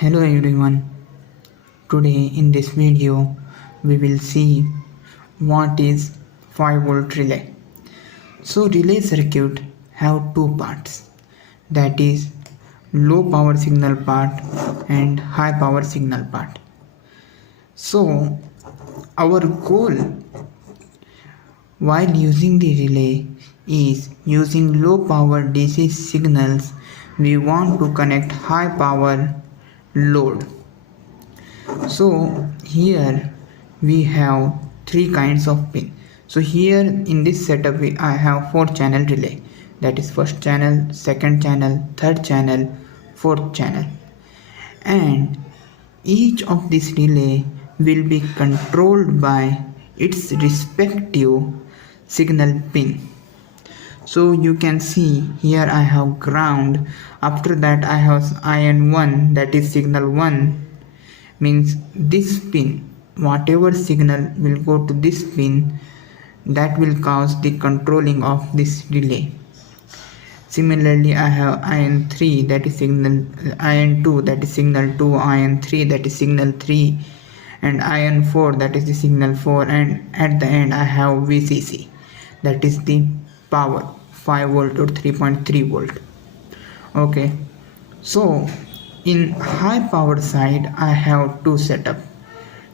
Hello everyone. Today in this video we will see what is 5 volt relay. So relay circuit have two parts, that is low power signal part and high power signal part. So our goal while using the relay is using low power DC signals we want to connect high power load. So here we have three kinds of pin. So here in this setup I have 4 channel relay, that is first channel, second channel, third channel, fourth channel, and each of this relay will be controlled by its respective signal pin. So you can see here I have ground, after that I have iron 1, that is signal 1, means this pin, whatever signal will go to this pin, that will cause the controlling of this relay. Similarly I have iron 3, that is signal iron 2, that is signal 2, iron 3, that is signal 3, and iron 4, that is the signal 4, and at the end I have VCC, that is the power 5 volt or 3.3 volt. Okay, so in high power side I have two setup,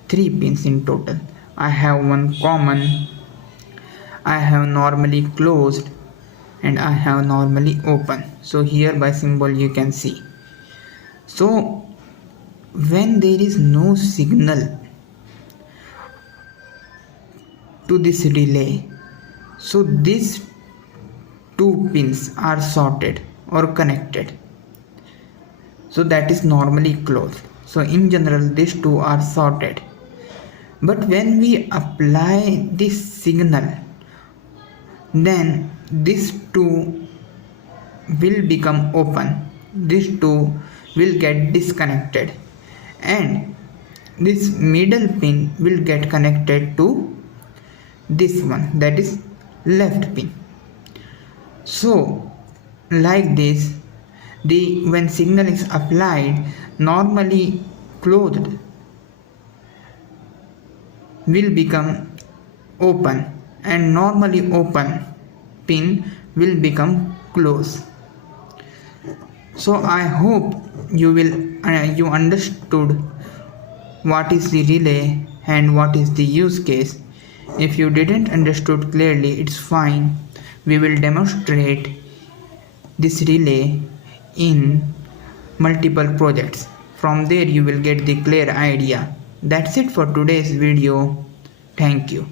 3 pins in total. I have one common, I have normally closed, and I have normally open. So here by symbol you can see. So when there is no signal to this relay, so these two pins are sorted or connected, so that is normally closed. So in general these two are sorted, but when we apply this signal, then these two will become open, these two will get disconnected, and this middle pin will get connected to this one, that is left pin. So like this, when signal is applied, normally closed will become open and normally open pin will become closed. So I hope you understood what is the relay and what is the use case. If you didn't understood clearly, it's fine. We will demonstrate this relay in multiple projects. From there you will get the clear idea. That's it for today's video. Thank you.